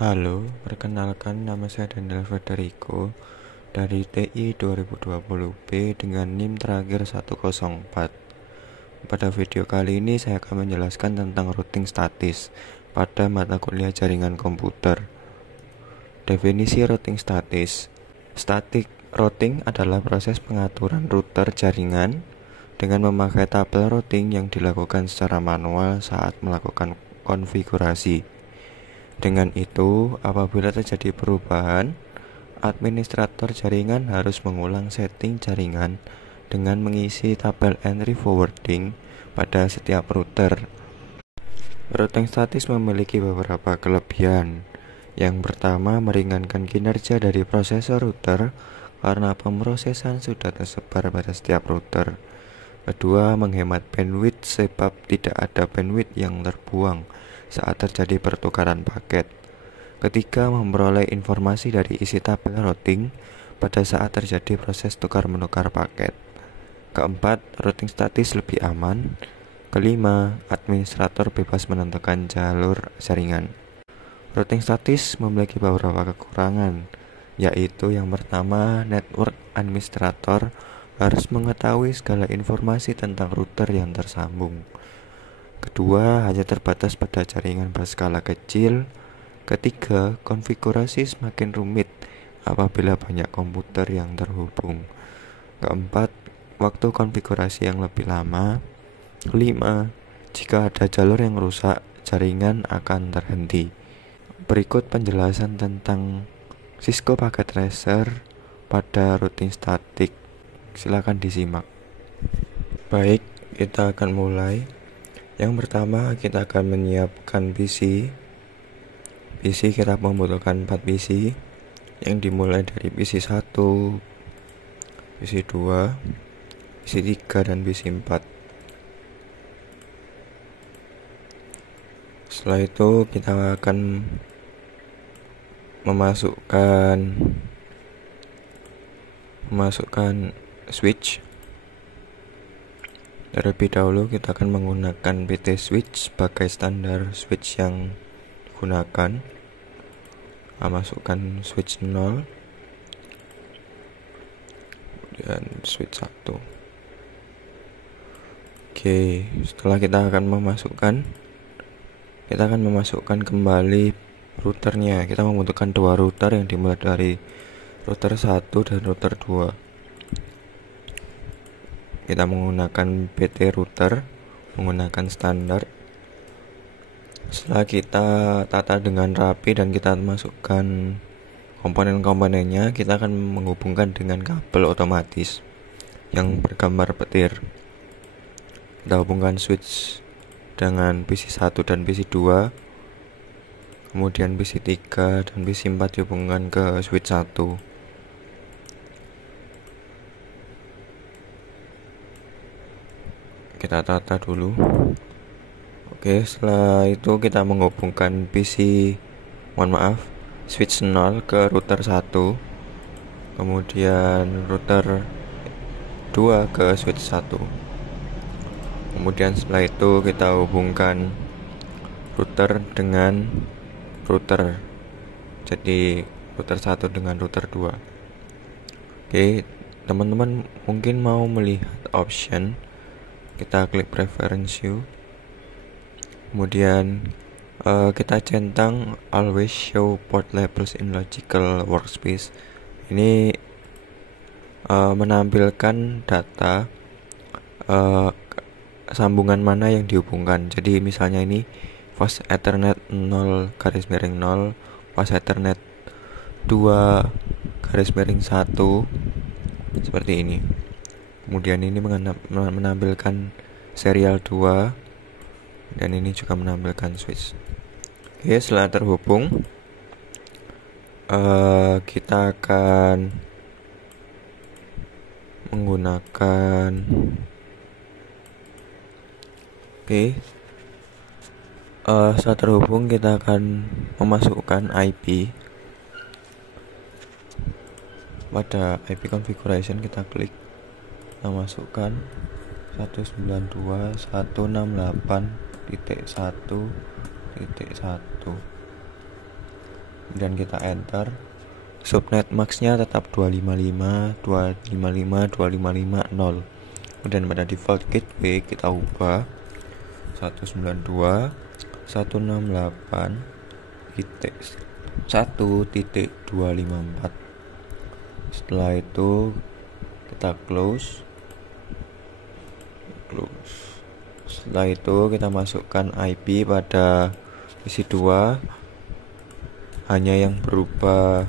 Halo, perkenalkan nama saya Daniel Federico dari TI 2020B dengan NIM terakhir 104. Pada video kali ini saya akan menjelaskan tentang routing statis pada mata kuliah jaringan komputer. Definisi routing statis. Static routing adalah proses pengaturan router jaringan dengan memakai tabel routing yang dilakukan secara manual saat melakukan konfigurasi. Dengan itu, apabila terjadi perubahan, administrator jaringan harus mengulang setting jaringan dengan mengisi tabel entry forwarding pada setiap router. Routing statis memiliki beberapa kelebihan. Yang pertama, meringankan kinerja dari prosesor router karena pemrosesan sudah tersebar pada setiap router. Kedua, menghemat bandwidth sebab tidak ada bandwidth yang terbuang saat terjadi pertukaran paket. Ketiga, memperoleh informasi dari isi tabel routing pada saat terjadi proses tukar-menukar paket. Keempat, routing statis lebih aman. Kelima, administrator bebas menentukan jalur jaringan. Routing statis memiliki beberapa kekurangan, yaitu yang pertama, network administrator harus mengetahui segala informasi tentang router yang tersambung. Kedua, hanya terbatas pada jaringan berskala kecil. Ketiga, konfigurasi semakin rumit apabila banyak komputer yang terhubung. Keempat, waktu konfigurasi yang lebih lama. Kelima, jika ada jalur yang rusak, jaringan akan terhenti. Berikut penjelasan tentang Cisco Packet Tracer pada routing statik. Silakan disimak. Baik, kita akan mulai. Yang pertama, kita akan menyiapkan PC. PC kita membutuhkan 4 PC yang dimulai dari PC 1, PC 2, PC 3, dan PC 4. Setelah itu kita akan memasukkan switch. Terlebih dahulu kita akan menggunakan PT switch sebagai standar switch yang digunakan. Masukkan switch 0 dan switch 1. Oke, setelah kita akan memasukkan kembali routernya. Kita membutuhkan 2 router yang dimulai dari router 1 dan router 2. Kita menggunakan PT router, menggunakan standar. Setelah kita tata dengan rapi dan kita masukkan komponen-komponennya, kita akan menghubungkan dengan kabel otomatis yang bergambar petir. Kita hubungkan switch dengan PC 1 dan PC 2, kemudian PC 3 dan PC 4 dihubungkan ke switch 1. Kita tata dulu. Oke, setelah itu kita menghubungkan switch 0 ke router 1, kemudian router 2 ke switch 1. Kemudian setelah itu kita hubungkan router dengan router. Jadi router 1 dengan router 2. Oke, teman-teman mungkin mau melihat option. Kita klik preference view. Kemudian kita centang always show port labels in logical workspace. Ini menampilkan data sambungan mana yang dihubungkan. Jadi misalnya ini fast ethernet 0 /0, fast ethernet 2 /1, seperti ini. Kemudian ini menampilkan serial 2, dan ini juga menampilkan switch. Oke, setelah terhubung, kita akan menggunakan setelah terhubung kita akan memasukkan IP. Pada IP configuration kita klik, kita masukkan 192.168.1.1. kemudian kita enter. Subnet maxnya tetap 255, 255, 255, 0. Kemudian pada default gateway kita ubah 192.168.1.254. Setelah itu kita close. Setelah itu kita masukkan IP pada isi 2, hanya yang berubah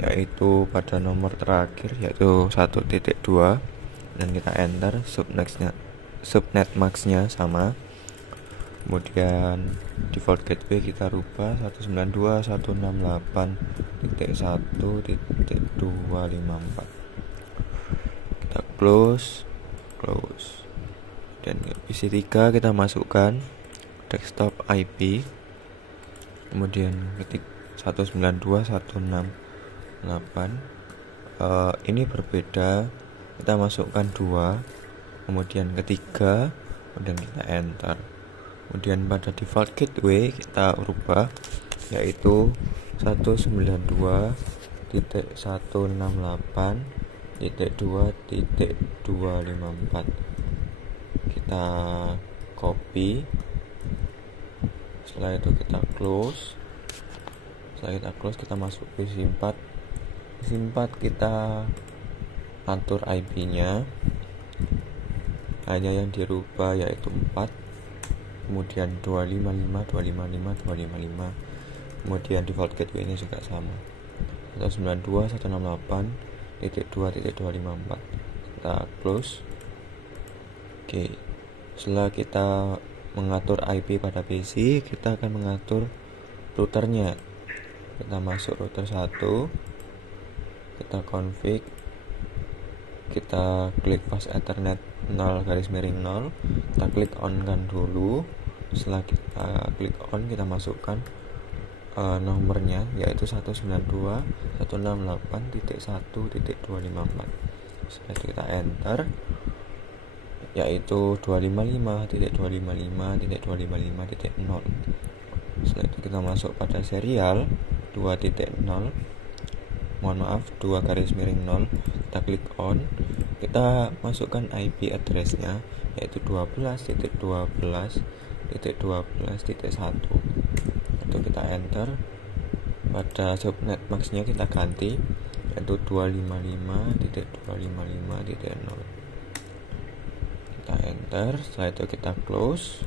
yaitu pada nomor terakhir yaitu 1.2, dan kita enter. Subnet maxnya sama. Kemudian default gateway kita rubah 192.168.1.254. kita close. Dan isi 3 kita masukkan desktop IP, kemudian ketik 192.168. Ini berbeda, kita masukkan 2, kemudian ketiga, kemudian kita enter. Kemudian pada default gateway kita ubah yaitu 192.168.2.254. kita copy. Setelah itu kita close. Kita masuk ke isi 4. Isi 4 kita atur IP-nya, hanya yang dirubah yaitu 4, kemudian 255. Kemudian default gateway ini juga sama, 192.168.2.254. kita close. Oke, setelah kita mengatur IP pada PC, kita akan mengatur routernya. Kita masuk router 1, kita config, kita klik fast ethernet 0/0, kita klik on kan dulu. Setelah kita klik on, kita masukkan nomornya yaitu 192.168.1.254. Setelah itu kita enter, yaitu 255.255.255.0. Setelah itu kita masuk pada serial 2.0, 2/0. Kita klik on, kita masukkan IP address-nya yaitu 12.12.12.1. Itu kita enter. Pada subnet max-nya kita ganti yaitu 255.255.0. kita enter. Setelah itu kita close.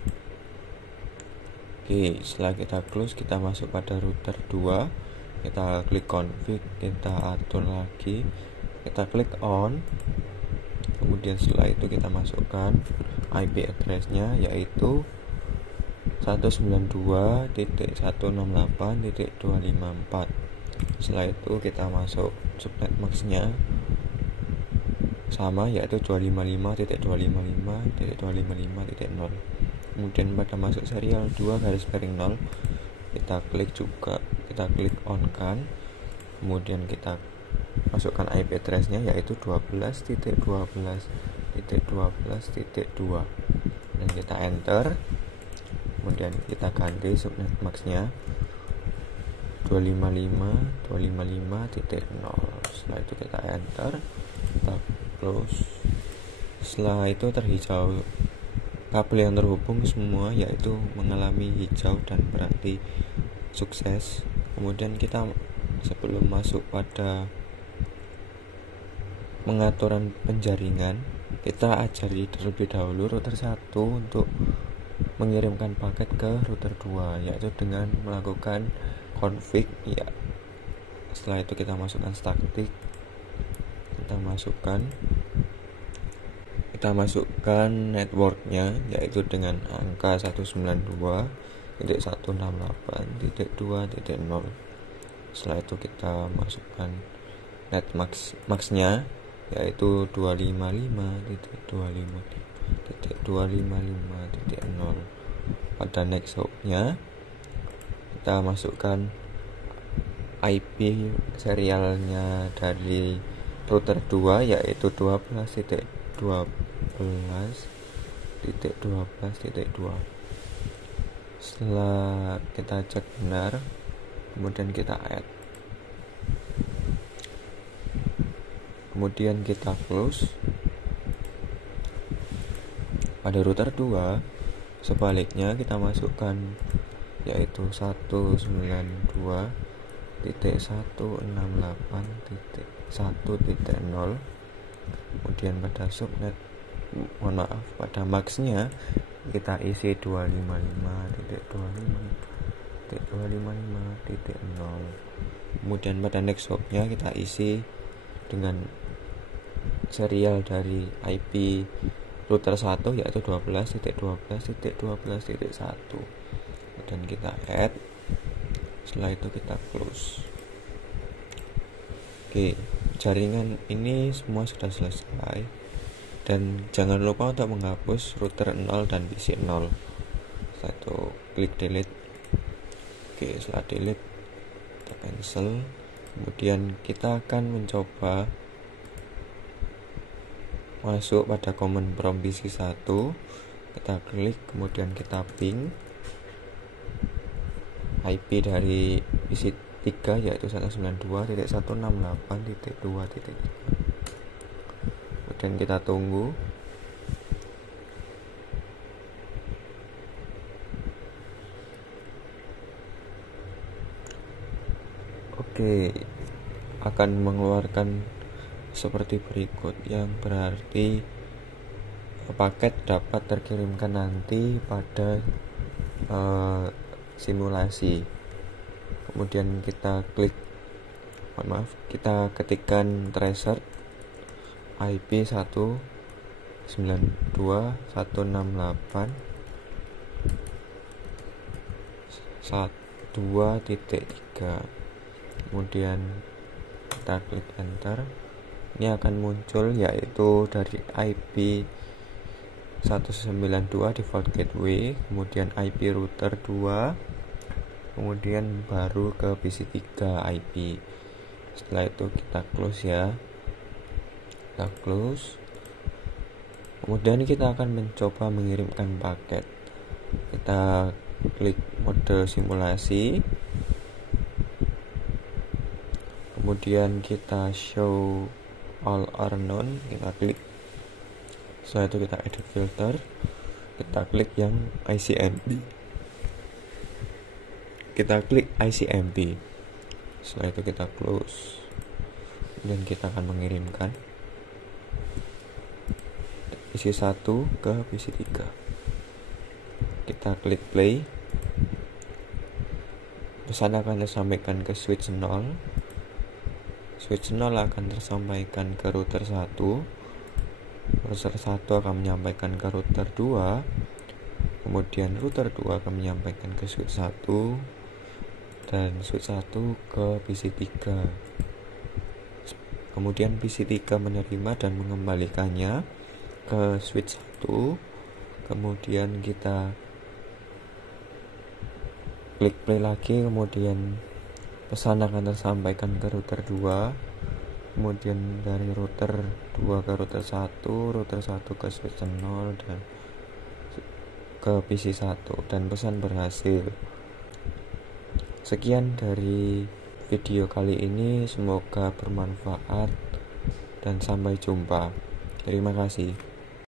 Oke, setelah kita close, kita masuk pada router 2, kita klik config, kita atur lagi, kita klik on. Kemudian setelah itu kita masukkan IP address-nya yaitu 192.168.254. Setelah itu kita masuk subnet max-nya sama yaitu 255.255.255.0. Kemudian pada masuk serial 2/0, kita klik on kan. Kemudian kita masukkan IP address-nya yaitu 12.12.12.2, dan kita enter. Kemudian kita ganti subnet max-nya 255.255.0. Setelah itu kita enter, kita close. Setelah itu terhijau kabel yang terhubung semua, yaitu mengalami hijau dan berarti sukses. Kemudian kita sebelum masuk pada pengaturan penjaringan, kita ajari terlebih dahulu router 1 untuk mengirimkan paket ke router 2, yaitu dengan melakukan config ya. Setelah itu kita masukkan static, kita masukkan networknya yaitu dengan angka 192.168.2.0. Setelah itu kita masukkan net max-nya yaitu 255.255.0. Pada next hop-nya kita masukkan IP serialnya dari router 2 yaitu 12.12.12.2. Setelah kita cek benar kemudian kita add, kemudian kita close. Pada router 2 sebaliknya kita masukkan yaitu 192.168.1.0, kemudian pada subnet pada maxnya kita isi 255.255.255.0, kemudian pada next hopnya kita isi dengan serial dari IP router 1 yaitu 12.12.12.1, dan kita add, setelah itu kita close. Oke, jaringan ini semua sudah selesai, dan jangan lupa untuk menghapus router 0 dan PC 0. Setelah itu klik delete. Oke, setelah delete kita cancel. Kemudian kita akan mencoba masuk pada command prompt PC 1. Kita klik, kemudian kita ping IP dari PC 3 yaitu 192.168.2.3. Kemudian kita tunggu. Oke, akan mengeluarkan seperti berikut, yang berarti paket dapat terkirimkan nanti pada simulasi. Kemudian kita klik, kita ketikkan tracer IP 192.168.2.3, kemudian kita klik enter. Ini akan muncul yaitu dari IP 192 default gateway, kemudian IP router 2, kemudian baru ke PC 3 IP. Setelah itu kita close ya. Kita close. Kemudian kita akan mencoba mengirimkan paket. Kita klik mode simulasi. Kemudian kita show all or none, kita klik. Setelah itu kita edit filter, kita klik yang ICMP, kita klik ICMP. Setelah itu kita close, dan kita akan mengirimkan PC 1 ke PC 3. Kita klik play. Pesan akan disampaikan ke switch 0. Switch 0 akan tersampaikan ke router 1. Router 1 akan menyampaikan ke router 2. Kemudian router 2 akan menyampaikan ke switch 1, dan switch 1 ke PC 3. Kemudian PC 3 menerima dan mengembalikannya ke switch 1. Kemudian kita klik play lagi, kemudian pesan akan tersampaikan ke router 2, kemudian dari router 2 ke router 1, router 1 ke switch 0 dan ke PC 1, dan pesan berhasil. Sekian dari video kali ini, semoga bermanfaat dan sampai jumpa. Terima kasih.